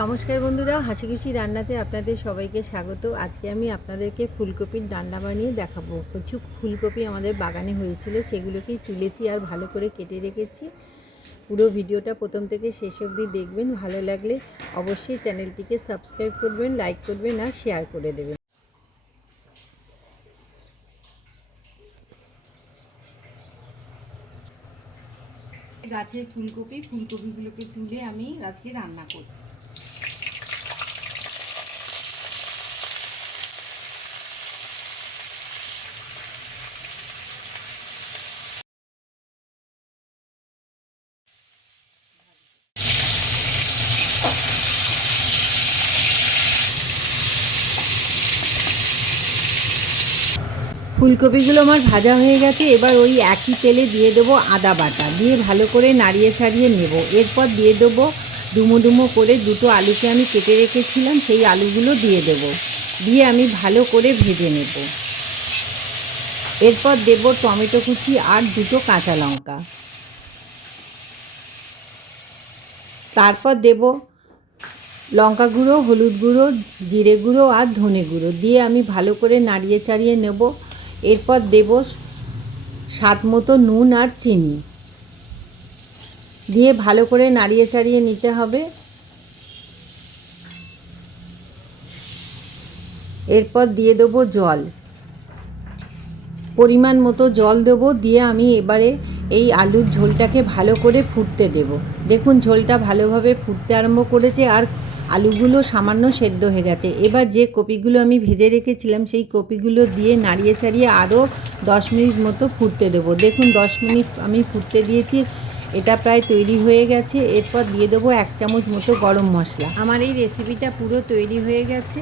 নমস্কার বন্ধুরা, হাসিখুশি রান্নাতে আপনাদের সবাইকে স্বাগত। আজকে আমি আপনাদেরকে ফুলকপির ডান্ডা বানিয়ে দেখাবো। কিছু ফুলকপি আমাদের বাগানে হয়েছিল, সেগুলোকেই তুলেছি আর ভালো করে কেটে রেখেছি। পুরো ভিডিওটা প্রথম থেকে শেষ অবধি দেখবেন। ভালো লাগলে অবশ্যই চ্যানেলটিকে সাবস্ক্রাইব করবেন, লাইক করবেন আর শেয়ার করে দেবেন। গাছের ফুলকপিগুলোকে তুলে আমি আজকে রান্না করব। ফুলকপিগুলো আমার ভাজা হয়ে গেছে। এবার ওই একই তেলে দিয়ে দেবো আদা বাটা, দিয়ে ভালো করে নাড়িয়ে ছাড়িয়ে নেব। এরপর দিয়ে দেবো ডুমো ডুমো করে দুটো আলুকে আমি কেটে রেখেছিলাম, সেই আলুগুলো দিয়ে দেব। দিয়ে আমি ভালো করে ভেজে নেব। এরপর দেব টমেটো কুচি আর দুটো কাঁচা লঙ্কা। তারপর দেব লঙ্কা গুঁড়ো, হলুদ গুঁড়ো, জিরে গুঁড়ো আর ধনে গুঁড়ো, দিয়ে আমি ভালো করে নাড়িয়ে চাড়িয়ে নেব। এরপর দেব স্বাদ মতো নুন আর চিনি, দিয়ে ভালো করে নাড়িয়ে চাড়িয়ে নিতে হবে। এরপর দিয়ে দেবো জল, পরিমাণ মতো জল দেবো। দিয়ে আমি এবারে এই আলুর ঝোলটাকে ভালো করে ফুটতে দেব। দেখুন ঝোলটা ভালোভাবে ফুটতে আরম্ভ করেছে আর আলুগুলো সামান্য সেদ্ধ হয়ে গেছে। এবার যে কপিগুলো আমি ভেজে রেখেছিলাম সেই কপিগুলো দিয়ে নাড়িয়ে চাড়িয়ে আরও 10 মিনিট মতো ফুটতে দেবো। দেখুন 10 মিনিট আমি ফুটতে দিয়েছি, এটা প্রায় তৈরি হয়ে গেছে। এরপর দিয়ে দেবো 1 চামচ মতো গরম মশলা। আমার এই রেসিপিটা পুরো তৈরি হয়ে গেছে।